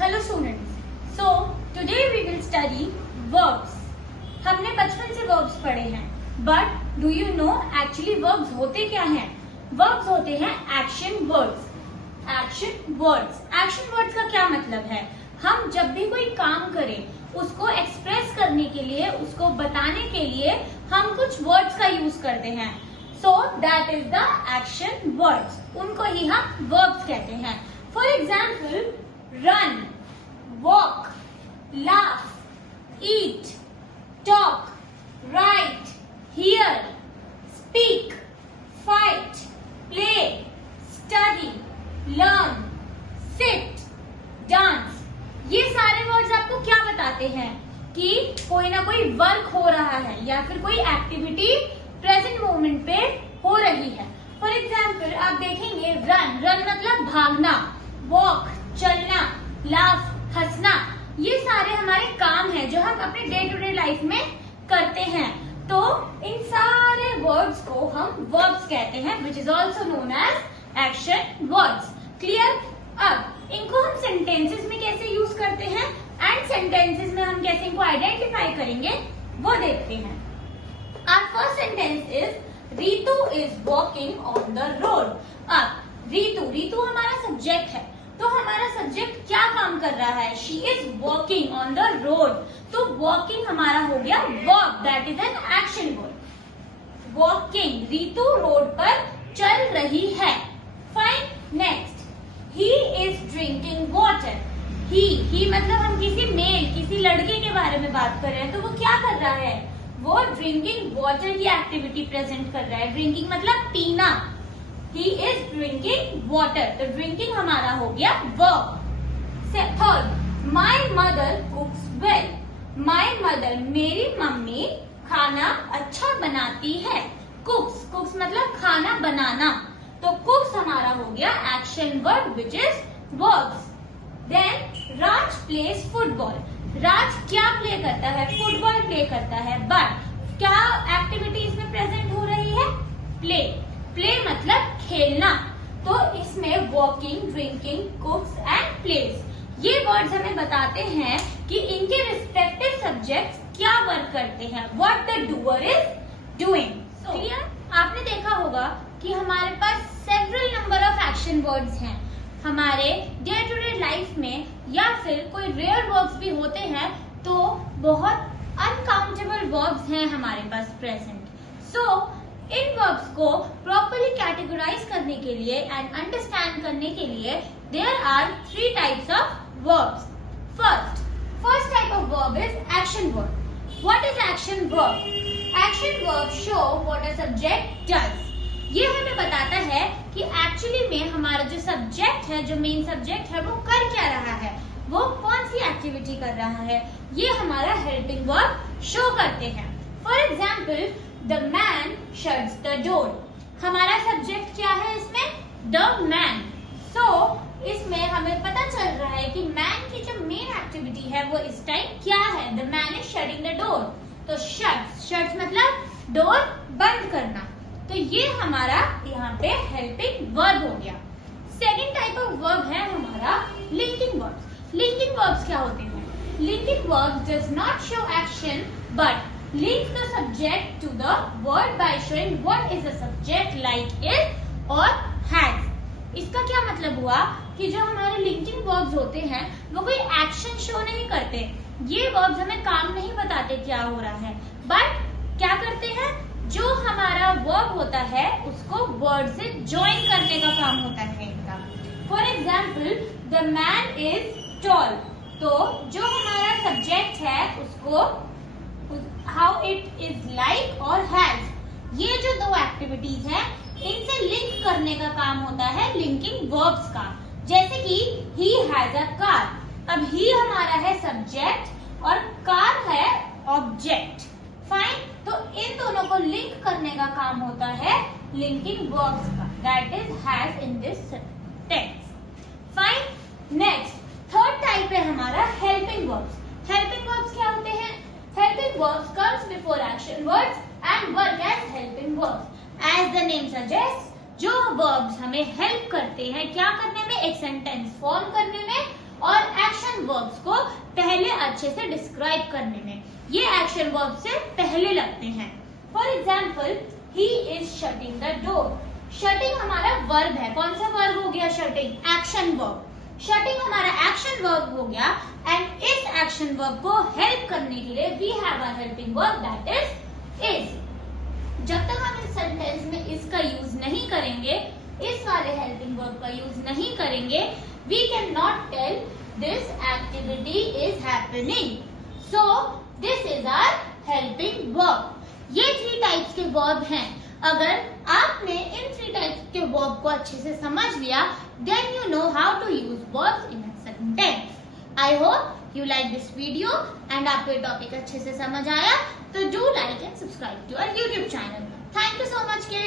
Hello students, so today we will study verbs. हमने बचपन से वर्ब्स पढ़े हैं, but do you know actually verbs होते क्या हैं? वर्ब्स होते हैं action words. Action words, action words का क्या मतलब है? हम जब भी कोई काम करें, उसको एक्सप्रेस करने के लिए, उसको बताने के लिए हम कुछ वर्ड्स का यूज करते हैं। So that is the action words, उनको ही हम वर्ब्स कहते हैं। For example, run, walk, laugh, eat, talk, write, hear, speak, fight, play, study, learn, sit, dance। ये सारे वर्ड्स आपको क्या बताते हैं? कि कोई ना कोई वर्क हो रहा है या फिर कोई एक्टिविटी प्रेजेंट मोमेंट पे हो रही है। फॉर एग्जाम्पल, आप देखेंगे रन, रन मतलब भागना, वॉक चलना, लाफ हंसना, ये सारे हमारे काम हैं जो हम अपने डे टू डे लाइफ में करते हैं। तो इन सारे वर्ड्स को हम वर्ब्स कहते हैं, which is also known as action words. Clear? अब इनको हम सेंटेंसेस में कैसे यूज करते हैं एंड सेंटेंसेस में हम कैसे इनको आइडेंटिफाई करेंगे वो देखते हैं। Our first sentence is Ritu is walking on the road. अब रीतू हमारा सब्जेक्ट है, तो हमारा सब्जेक्ट क्या काम कर रहा है? She is walking on the road. तो वॉकिंग हमारा हो गया verb, that is an action verb. Walking, Ritu road पर चल रही है। Fine. Next, he is drinking water. He मतलब हम किसी मेल, किसी लड़के के बारे में बात कर रहे हैं, तो वो क्या कर रहा है? वो ड्रिंकिंग वाटर की एक्टिविटी प्रेजेंट कर रहा है। ड्रिंकिंग मतलब पीना। He is drinking water, तो drinking हमारा हो गया verb। Third, my mother cooks well। My mother, मेरी मम्मी खाना अच्छा बनाती है। Cooks मतलब खाना बनाना, तो cooks हमारा हो गया action verb which is verbs। Then Raj plays football। राज क्या प्ले करता है? फुटबॉल प्ले करता है, बट क्या एक्टिविटी इसमें प्रेजेंट हो रही है? प्ले। प्ले मतलब खेलना, तो इसमें वॉकिंग, ड्रिंकिंग, कुक्स एंड प्लेस, ये वर्ड्स हमें बताते हैं कि इनके रिस्पेक्टिव सब्जेक्ट्स क्या वर्क करते हैं, what the doer is doing. Clear? आपने देखा होगा कि हमारे पास several number of action words हैं हमारे डे टू डे लाइफ में, या फिर कोई रेयर वर्ब्स भी होते हैं, तो बहुत अनकाउंटेबल वर्ब्स हैं हमारे पास प्रेजेंट। सो इन वर्ब्स को प्रॉपर्ली कैटेगराइज करने के लिए एंड अंडरस्टैंड करने के लिए there are 3 types of verbs. First type of verb is action verb. What is action verb? Action verb show what a subject does. ये हमें बताता है कि एक्चुअली में हमारा जो सब्जेक्ट है, जो मेन सब्जेक्ट है, वो कर क्या रहा है, वो कौन सी एक्टिविटी कर रहा है, ये हमारा हेल्पिंग वर्ब शो करते हैं। For example, The man shuts the door। हमारा सब्जेक्ट क्या है इसमें? The man। So इसमें हमें पता चल रहा है कि मैन की जो मेन एक्टिविटी है वो इस टाइम क्या है? The man is shutting the door। तो shuts मतलब डोर बंद करना, तो ये हमारा यहाँ पे हेल्पिंग वर्ब हो गया। सेकेंड टाइप ऑफ वर्ब है हमारा लिंकिंग वर्ब्स। लिंकिंग वर्ब्स क्या होते हैं? Linking verbs does not show action but link the subject to the word by showing what is the subject like is or has। इसका क्या मतलब हुआ कि जो हमारे लिंकिंग वर्ब्स होते हैं वो कोई एक्शन शो नहीं करते, ये वर्ब्स हमें काम नहीं बताते क्या हो रहा है, बट क्या करते हैं, जो हमारा वर्ब होता है उसको वर्ड से ज्वाइन करने का काम होता है इनका। For example, the man is tall, तो जो हमारा सब्जेक्ट है उसको How it is like और has, ये जो 2 एक्टिविटीज हैं इनसे लिंक करने का काम होता है लिंकिंग वर्ब्स का। जैसे कि he has a car, अब he हमारा है सब्जेक्ट और car है ऑब्जेक्ट। फाइन। तो इन दोनों को लिंक करने का काम होता है लिंकिंग वर्ब्स का, that is has in this text। Fine. Next, third type है हमारा हेल्पिंग वर्ब्स। हेल्पिंग वर्ब्स क्या होते हैं? Helping verbs comes before action words and work as helping verbs. As the name suggests, जो verbs हमें help करते हैं क्या करने में? एक sentence form करने में और action वर्ब्स को पहले अच्छे से डिस्क्राइब करने में। ये एक्शन वर्ब से पहले लगते हैं। For example, he is shutting the door. Shutting हमारा वर्ब है। कौन सा वर्ब हो गया? Shutting, action verb. शटिंग हमारा एक्शन वर्ब हो गया एंड इस एक्शन वर्ब को हेल्प करने के लिए we have a helping verb that is. जब तक हम इस सेंटेंस में इसका यूज नहीं करेंगे, इस वाले हेल्पिंग वर्ब का यूज नहीं करेंगे, we can not tell this activity is happening. So this is our helping verb. ये 3 टाइप्स के वर्ब हैं। अगर आपने इन 3 टाइप्स के वर्ब को अच्छे से समझ लिया, then you know how to use verbs in a sentence. I hope you like this video and आपको ये टॉपिक अच्छे से समझ आया, तो do like and subscribe to our YouTube channel. Thank you so much kids.